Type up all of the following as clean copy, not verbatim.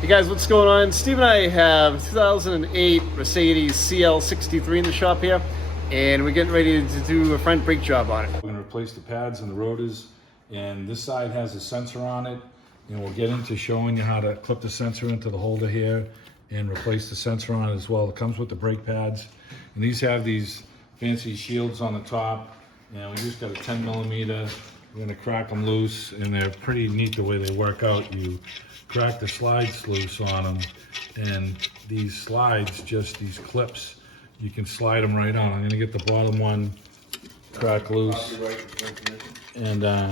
Hey guys, what's going on? Steve and I have 2008 Mercedes CL63 in the shop here, and we're getting ready to do a front brake job on it. We're going to replace the pads and the rotors, and this side has a sensor on it, and we'll get into showing you how to clip the sensor into the holder here and replace the sensor on it as well. It comes with the brake pads, and these have these fancy shields on the top, and we just got a 10 millimeter. We're going to crack them loose, and they're pretty neat the way they work out. You crack the slides loose on them, and these slides, just these clips, you can slide them right on. I'm going to get the bottom one crack loose, and they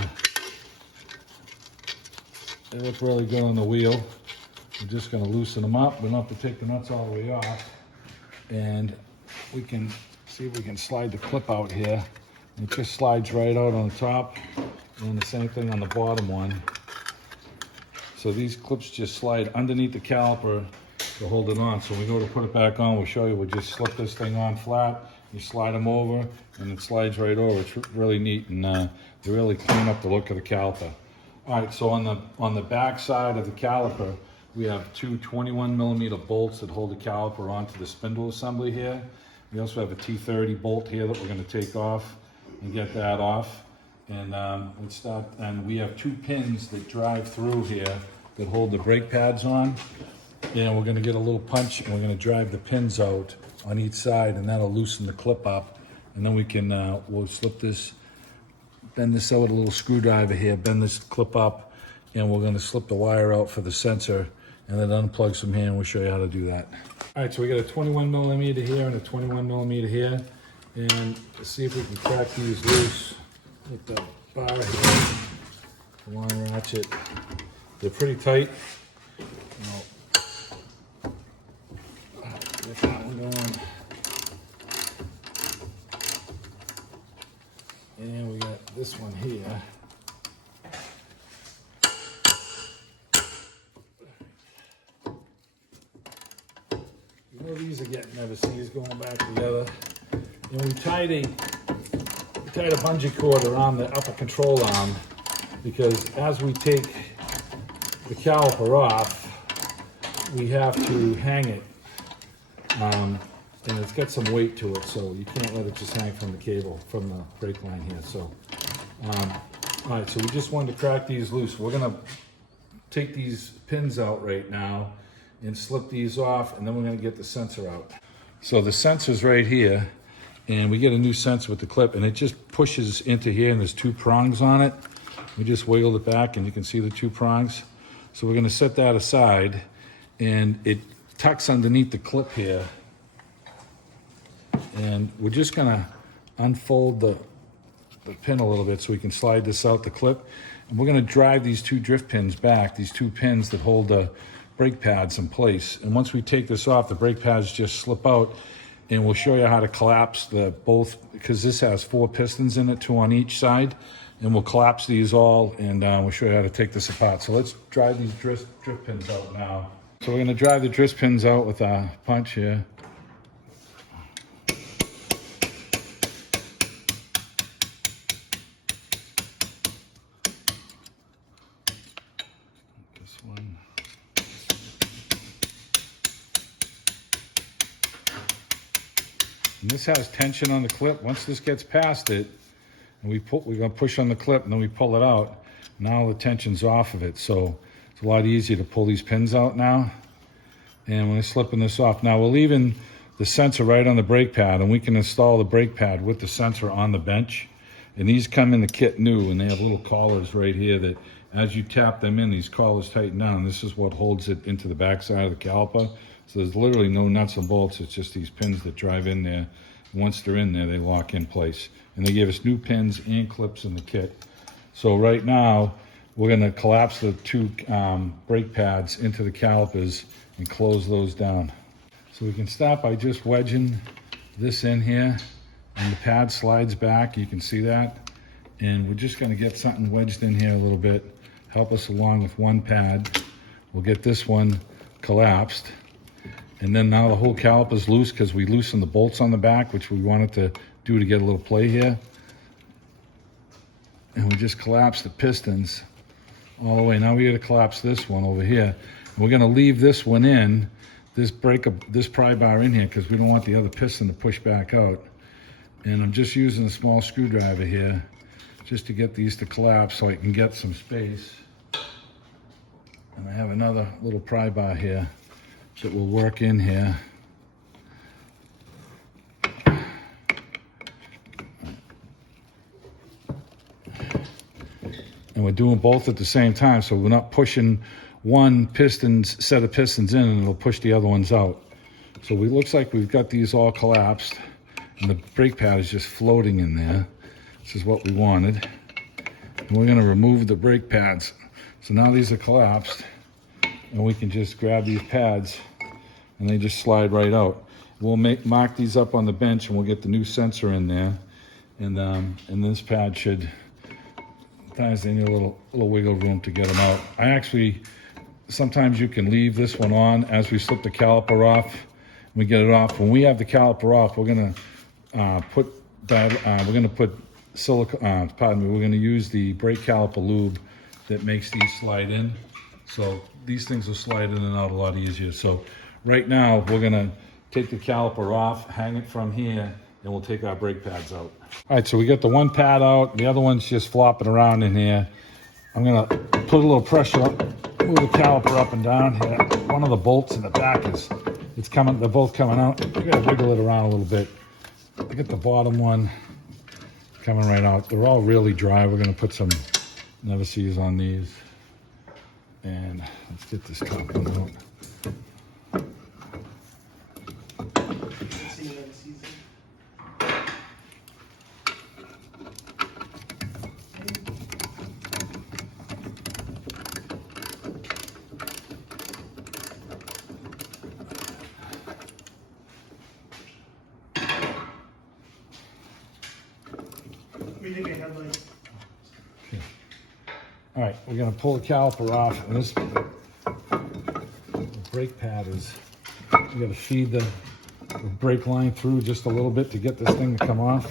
look really good on the wheel. We're just going to loosen them up. We don't have to take the nuts all the way off, and we can see if we can slide the clip out here. It just slides right out on the top, and the same thing on the bottom one. So these clips just slide underneath the caliper to hold it on. So when we go to put it back on, we'll show you. We'll just slip this thing on flat, you slide them over, and it slides right over. It's really neat, and they really clean up the look of the caliper. All right, so on the back side of the caliper, we have two 21 millimeter bolts that hold the caliper onto the spindle assembly here. We also have a T30 bolt here that we're going to take off and get that off. And and we have two pins that drive through here that hold the brake pads on. And we're going to get a little punch, and we're going to drive the pins out on each side, and that'll loosen the clip up. And then we can we'll slip this, bend this out with a little screwdriver here, bend this clip up, and we're going to slip the wire out for the sensor, and then unplug some here, and we'll show you how to do that. All right, so we got a 21 millimeter here and a 21 millimeter here, and let's see if we can crack these loose with the bar here, the long ratchet. They're pretty tight. Get that one going. And we got this one here. You know, these are getting nervous. These going back together. And we tied a bungee cord around the upper control arm, because as we take the caliper off, we have to hang it, and it's got some weight to it, so you can't let it just hang from the cable, from the brake line here. So, all right, so we just wanted to crack these loose. We're gonna take these pins out right now and slip these off, and then we're gonna get the sensor out. So the sensor's right here, and we get a new sensor with the clip, and it just pushes into here, and there's two prongs on it. We just wiggled it back, and you can see the two prongs. So we're gonna set that aside, and it tucks underneath the clip here. And we're just gonna unfold the pin a little bit so we can slide this out the clip. And we're gonna drive these two drift pins back, these two pins that hold the brake pads in place. And once we take this off, the brake pads just slip out, and we'll show you how to collapse both, because this has 4 pistons in it, 2 on each side, and we'll collapse these all, and we'll show you how to take this apart. So let's drive these drift pins out now. So we're gonna drive the drift pins out with a punch here. This one. And this has tension on the clip. Once this gets past it, and we're gonna push on the clip, and then we pull it out, now the tension's off of it. So it's a lot easier to pull these pins out now. And we're slipping this off. Now we're leaving the sensor right on the brake pad, and we can install the brake pad with the sensor on the bench. And these come in the kit new, and they have little collars right here that as you tap them in, these collars tighten down. This is what holds it into the backside of the caliper. So there's literally no nuts and bolts. It's just these pins that drive in there. Once they're in there, they lock in place. And they gave us new pins and clips in the kit. So right now, we're gonna collapse the two brake pads into the calipers and close those down. So we can start by just wedging this in here, and the pad slides back, you can see that. And we're just gonna get something wedged in here a little bit, help us along with one pad. We'll get this one collapsed. And then now the whole caliper's loose because we loosened the bolts on the back, which we wanted to do to get a little play here. And we just collapse the pistons all the way. Now we got to collapse this one over here. We're gonna leave this one in, this pry bar in here, because we don't want the other piston to push back out. And I'm just using a small screwdriver here just to get these to collapse so I can get some space. And I have another little pry bar here that will work in here. And we're doing both at the same time, so we're not pushing one set of pistons in and it'll push the other ones out. So it looks like we've got these all collapsed and the brake pad is just floating in there. This is what we wanted. And we're gonna remove the brake pads. So now these are collapsed and we can just grab these pads and they just slide right out. We'll mark these up on the bench and we'll get the new sensor in there. And this pad should, sometimes they need a little wiggle room to get them out. Sometimes you can leave this one on as we slip the caliper off. We get it off. When we have the caliper off, we're gonna put silicone, we're gonna use the brake caliper lube that makes these slide in. So these things will slide in and out a lot easier. So right now, we're gonna take the caliper off, hang it from here, and we'll take our brake pads out. All right, so we got the one pad out, the other one's just flopping around in here. I'm gonna put a little pressure up, move the caliper up and down here. One of the bolts in the back they're both coming out. We gotta wiggle it around a little bit. I get the bottom one coming right out. They're all really dry. We're gonna put some never sees on these. And let's get this top one out. All right, we're gonna pull the caliper off, and the brake pad is, we gotta feed the brake line through just a little bit to get this thing to come off.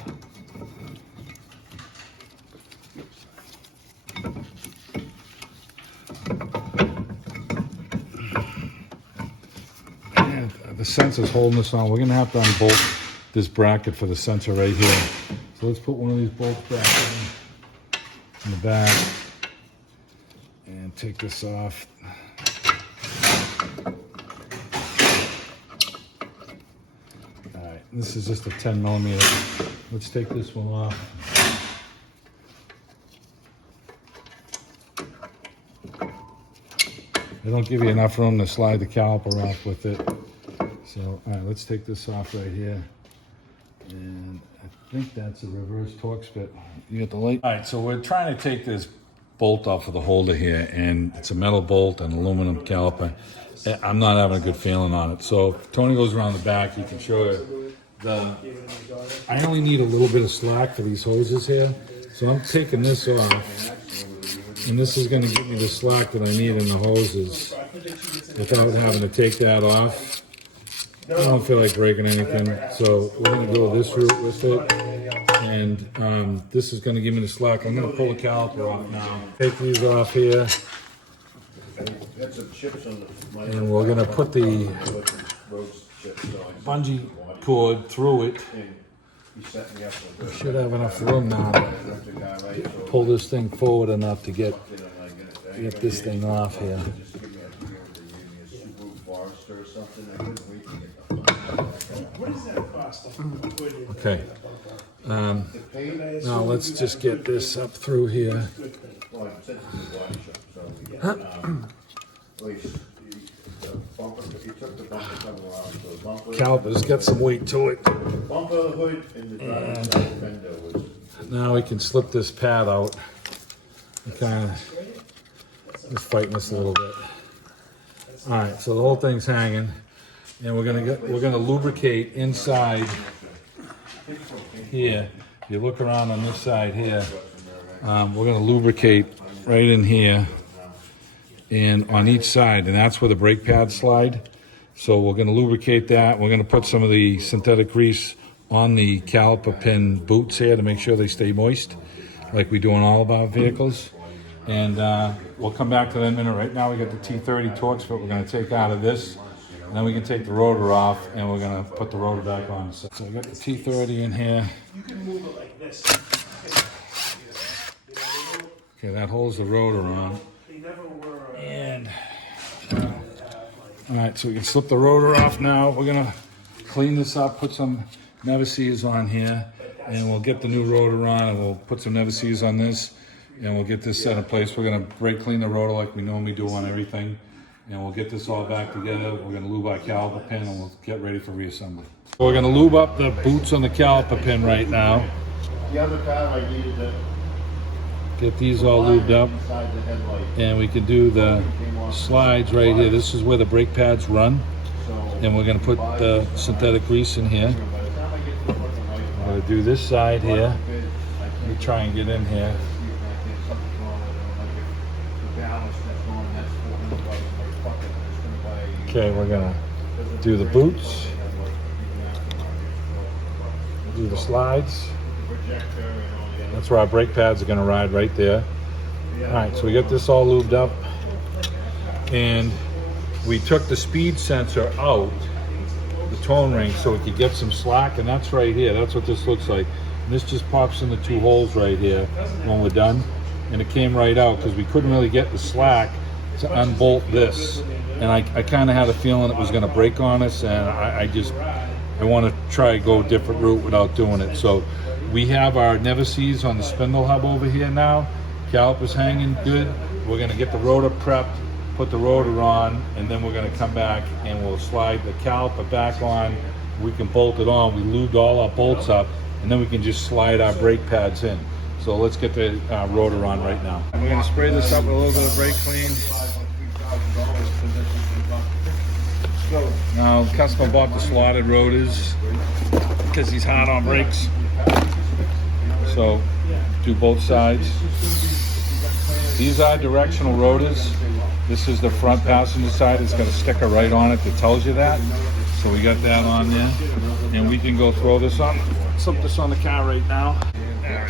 And the sensor's holding this on. We're gonna have to unbolt this bracket for the sensor right here. So let's put one of these bolts back in the back. And take this off. All right, this is just a 10 millimeter. Let's take this one off. They don't give you enough room to slide the caliper off with it. So, all right, let's take this off right here. And I think that's a reverse Torx bit. You got the light? All right, so we're trying to take this bolt off of the holder here, and it's a metal bolt and aluminum caliper. I'm not having a good feeling on it. So if Tony goes around the back, he can show you I only need a little bit of slack for these hoses here. So I'm taking this off, and this is gonna give me the slack that I need in the hoses without having to take that off. I don't feel like breaking anything, so we're gonna go this route with it. And this is gonna give me the slack. I'm gonna pull the caliper off now. Take these off here. And we're gonna put the bungee cord through it. We should have enough room now to pull this thing forward enough to get this thing off here. Okay. Now let's just get this up through here. Caliper's got some weight to it. And now we can slip this pad out. Kind of just fighting this a little bit. All right, so the whole thing's hanging, and we're gonna lubricate inside here. If you look around on this side here, we're gonna lubricate right in here and on each side, and that's where the brake pads slide. So we're gonna lubricate that. We're gonna put some of the synthetic grease on the caliper pin boots here to make sure they stay moist, like we do on all of our vehicles. And we'll come back to that in a minute. Right now we got the T30 torque fit we're going to take out of this. And then we can take the rotor off and we're going to put the rotor back on. So I got the T30 in here. You can move it like this. Okay, that holds the rotor on. They never were. And all right, so we can slip the rotor off now. We're going to clean this up, put some Never-Sees on here, and we'll get the new rotor on, and we'll put some Never-Sees on this, and we'll get this set in place. We're going to brake clean the rotor like we normally do on everything, and we'll get this all back together. We're going to lube our caliper pin, and we'll get ready for reassembly. So we're going to lube up the boots on the caliper pin right now. The other car I needed to Get these all lubed up, inside the headlight. and we can do the slides right here. This is where the brake pads run, and we're going to put the synthetic grease in here. I'm going to do this side here. Let me try and get in here. Okay, we're going to do the boots, do the slides. That's where our brake pads are going to ride, right there. All right, so we got this all lubed up, and we took the speed sensor out, the tone ring, so we could get some slack, and that's right here. That's what this looks like. And this just pops in the two holes right here when we're done, and it came right out because we couldn't really get the slack to unbolt this. And I kind of had a feeling it was going to break on us, and I want to try to go a different route without doing it. So we have our Never-Sees on the spindle hub over here now. Caliper's hanging good. We're going to get the rotor prepped, put the rotor on, and then we're going to come back and we'll slide the caliper back on. We can bolt it on. We lubed all our bolts up, and then we can just slide our brake pads in. So let's get the rotor on right now. We're going to spray this up with a little bit of brake clean. Now, the customer bought the slotted rotors because he's hard on brakes. So, do both sides. These are directional rotors. This is the front passenger side. It's got a sticker right on it that tells you that. So we got that on there. And we can go throw this on, slip this on the car right now. All right.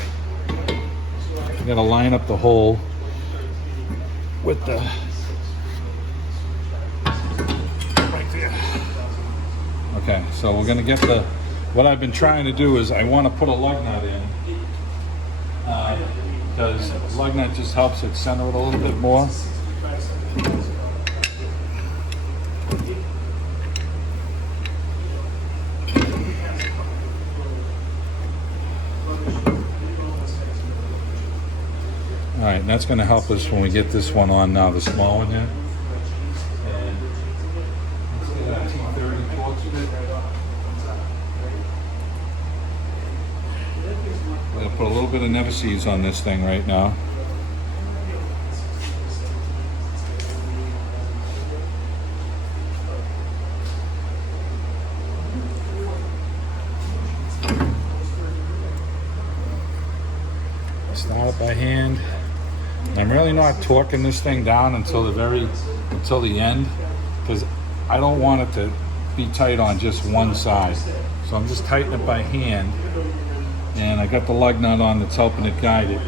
We gotta line up the hole with the, right there. Okay, so we're gonna get the, what I've been trying to do is I want to put a lug nut in, because lug nut just helps it center it a little bit more. All right, and that's going to help us when we get this one on now, the small one here. And let's get that T30 torque stick. We're going to put a little bit of Never-Sees on this thing right now. Start it by hand. I'm really not torquing this thing down until the end, because I don't want it to be tight on just one side. So I'm just tightening it by hand, and I got the lug nut on that's helping it guide it.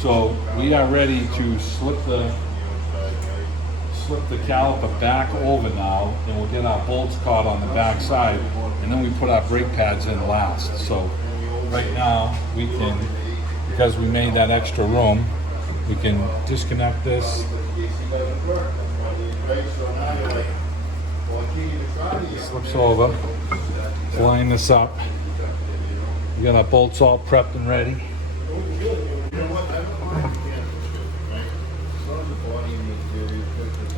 So we are ready to slip the caliper back over now, and we'll get our bolts caught on the back side, and then we put our brake pads in last. So right now we can, because we made that extra room, we can disconnect this. Slips over. Line this up. We got our bolts all prepped and ready.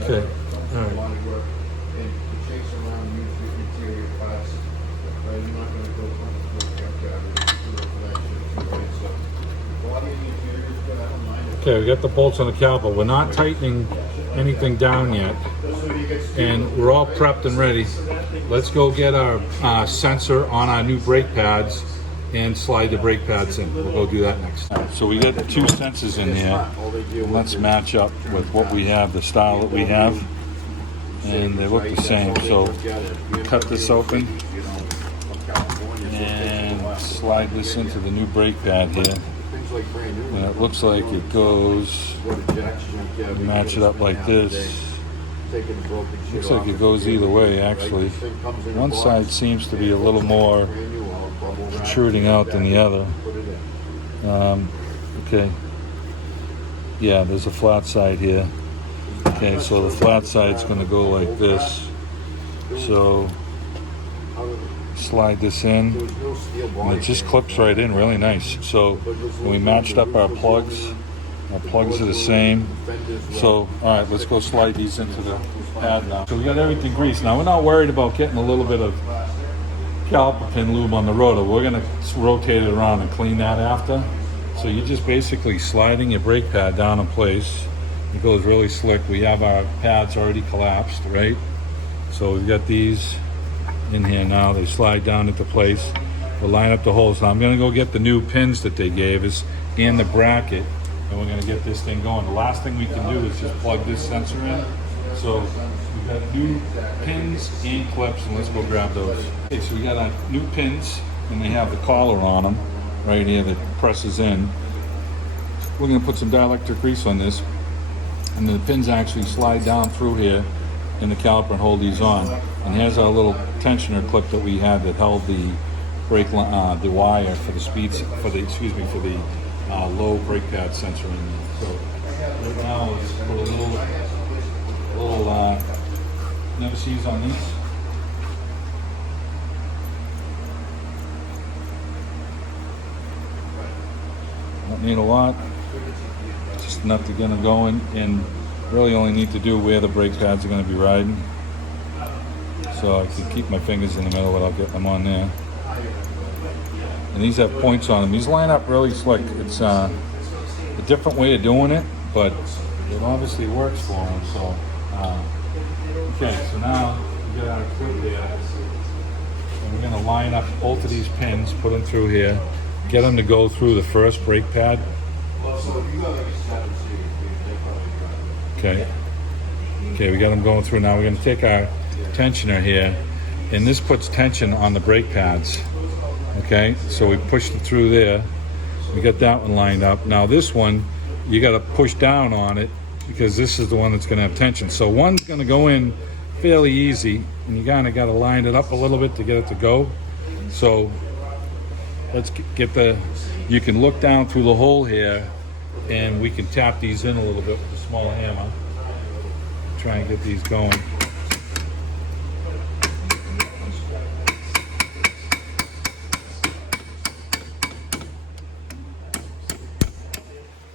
Okay. All right. Okay, we got the bolts on the caliper. We're not tightening anything down yet, and we're all prepped and ready. Let's go get our sensor on our new brake pads and slide the brake pads in. We'll go do that next. So we got two sensors in here. Let's match up with what we have, the style that we have, and they look the same. So cut this open and slide this into the new brake pad here. like brand new. And it looks like it goes, match it up like this. Looks like it goes either way, actually. One side seems to be a little more protruding out than the other. Okay. Yeah, there's a flat side here. Okay, so the flat side's going to go like this. So slide this in, and it just clips right in really nice. So when we matched up our plugs are the same. So all right, let's go slide these into the pad now. So we got everything greased. Now we're not worried about getting a little bit of caliper pin lube on the rotor. We're going to rotate it around and clean that after. So you're just basically sliding your brake pad down in place. It goes really slick. We have our pads already collapsed, right? So we've got these in here now. They slide down into place. We'll line up the holes. Now I'm going to go get the new pins that they gave us and the bracket, and we're going to get this thing going. The last thing we can do is just plug this sensor in. So we've got new pins and clips, and let's go grab those. Okay, so we got our new pins, and they have the collar on them right here that presses in. We're going to put some dielectric grease on this, and the pins actually slide down through here in the caliper and hold these on. And here's our little tensioner clip that we had that held the brake the wire for the speeds for the low brake pad sensor in there. So right now we'll just put a little never sees on these. Don't need a lot, just enough to get them going, and really only need to do where the brake pads are going to be riding. So I can keep my fingers in the middle, but I'll get them on there. And these have points on them. These line up really slick. It's a different way of doing it, but it obviously works for them. So, okay, so now we get our clip here, and we're going to line up both of these pins, put them through here, get them to go through the first brake pad. Okay. Okay, we got them going through. Now we're going to take our tensioner here, and this puts tension on the brake pads. Okay, so we pushed it through there. We got that one lined up. Now this one, you got to push down on it because this is the one that's going to have tension. So one's going to go in fairly easy, and you kind of got to line it up a little bit to get it to go. So let's get you can look down through the hole here, and we can tap these in a little bit with a small hammer. Try and get these going.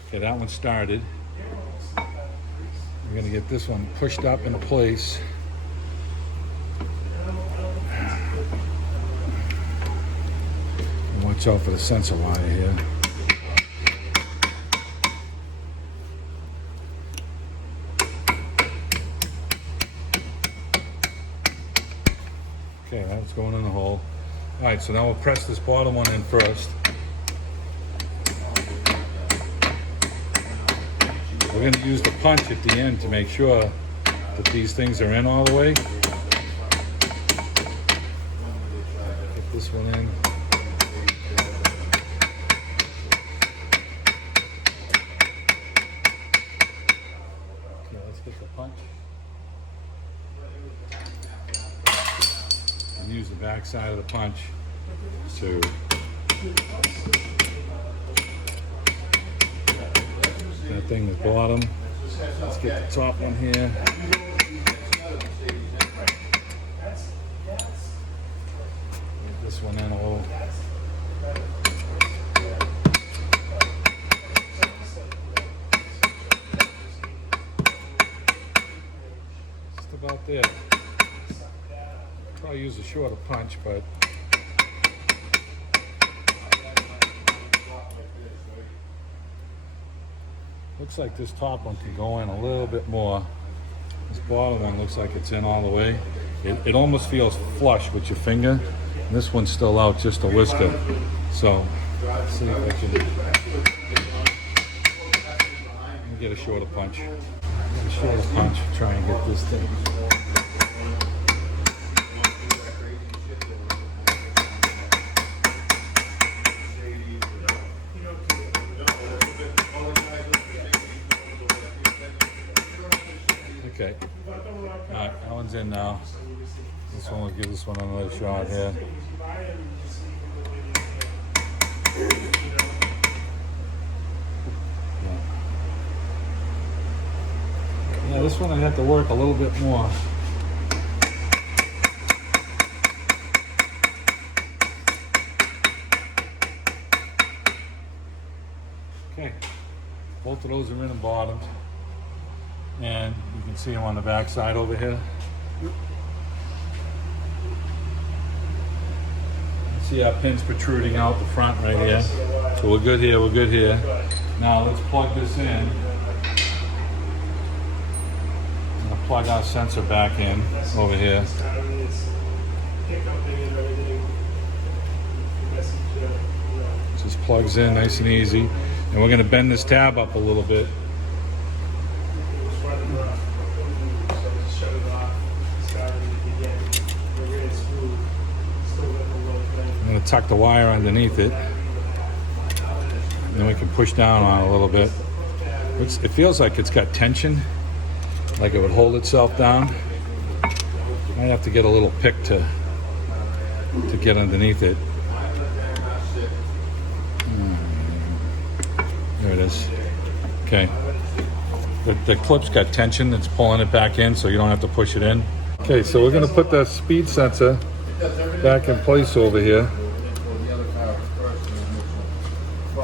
Okay, that one started. We're going to get this one pushed up into place. And watch out for the sensor wire here. Okay, that's going in the hole. All right, so now we'll press this bottom one in first. We're going to use the punch at the end to make sure that these things are in all the way. Get this one in. Okay, let's get the punch. And use the back side of the punch to that thing is bottom. Let's get the top one here. Get this one in a little. Just about there. Probably use a shorter punch, but looks like this top one can go in a little bit more. This bottom one looks like it's in all the way. It almost feels flush with your finger. And this one's still out just a whisker. So, let's see if I can get a shorter punch. Get a shorter punch, try and get this thing. This one will give this one another shot here. Yeah, this one I have to work a little bit more. Okay, both of those are in and bottomed, and you can see them on the back side over here. See our pins protruding out the front right here. So we're good here, we're good here. Now let's plug this in. I'm gonna plug our sensor back in over here. Just plugs in nice and easy. And we're gonna bend this tab up a little bit. I'm gonna tuck the wire underneath it. Then we can push down on it a little bit. It feels like it's got tension, like it would hold itself down. Might have to get a little pick to get underneath it. There it is. Okay. The clip's got tension. It's pulling it back in, so you don't have to push it in. Okay, so we're going to put that speed sensor back in place over here.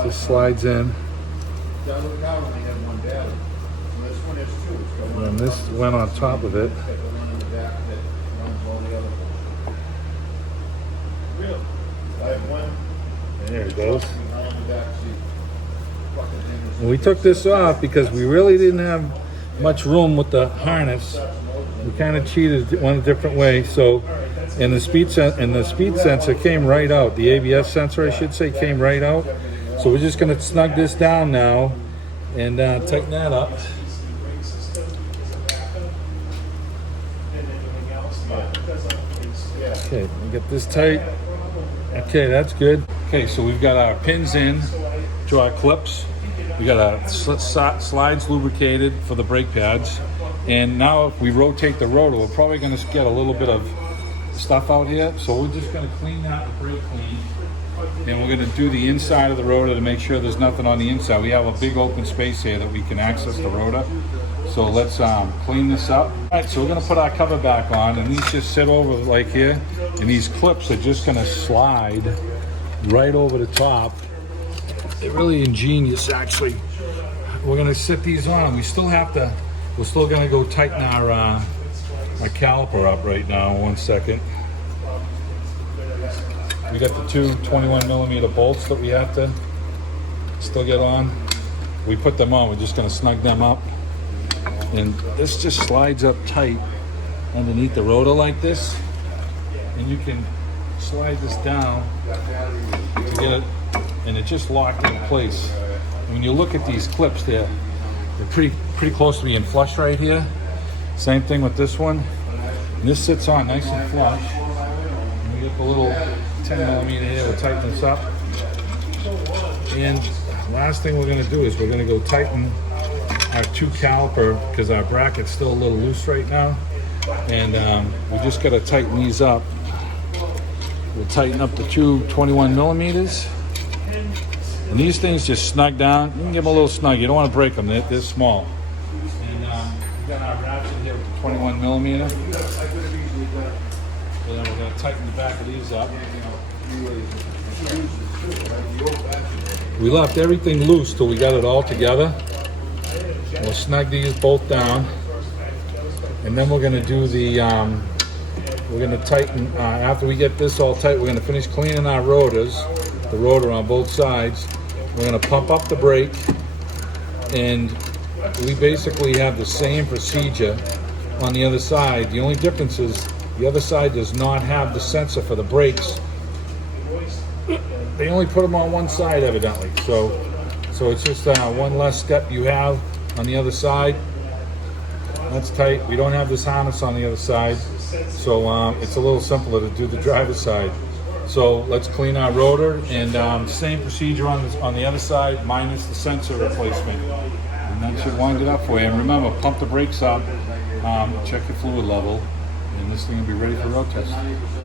Just slides in. And this went on top of it. There it goes. And we took this off because we really didn't have much room with the harness. We kind of cheated one different way. So, and the speed sensor came right out. The ABS sensor, I should say, came right out. So we're just going to snug this down now and tighten that up. Okay, we get this tight. Okay, that's good. Okay, so we've got our pins in to our clips. We got our slides lubricated for the brake pads. And now if we rotate the rotor, we're probably going to get a little bit of stuff out here. So we're just going to clean that with brake clean. And we're going to do the inside of the rotor to make sure there's nothing on the inside. We have a big open space here that we can access the rotor. So let's clean this up. All right, so we're going to put our cover back on, and these just sit over like here. And these clips are just going to slide right over the top. They're really ingenious, actually. We're going to sit these on. We're still going to go tighten our caliper up right now. 1 second. We got the two 21mm bolts that we have to still get on. We put them on. We're just going to snug them up. And this just slides up tight underneath the rotor like this. And you can slide this down to get it, and it just locked in place. And when you look at these clips, they're pretty close to being flush right here. Same thing with this one. And this sits on nice and flush. And we get the little 10mm here. We'll tighten this up. And last thing we're going to do is we're going to go tighten our two caliper, because our bracket's still a little loose right now. And we just got to tighten these up. We'll tighten up the two 21mm. And these things just snug down. You can give them a little snug. You don't want to break them. They're small. And we got our ratchet here with the 21mm. So then we're going to tighten the back of these up. We left everything loose till we got it all together. We'll snug these both down. And then we're going to do the, we're going to tighten, after we get this all tight, we're going to finish cleaning our rotors, the rotor on both sides. We're going to pump up the brake, and we basically have the same procedure on the other side. The only difference is the other side does not have the sensor for the brakes. They only put them on one side evidently, so it's just one less step you have on the other side. That's tight. We don't have this harness on the other side, so it's a little simpler to do the driver's side. So let's clean our rotor, and same procedure on the other side, minus the sensor replacement. And that should wind it up for you. And remember, pump the brakes up, check your fluid level, and this thing will be ready for road test.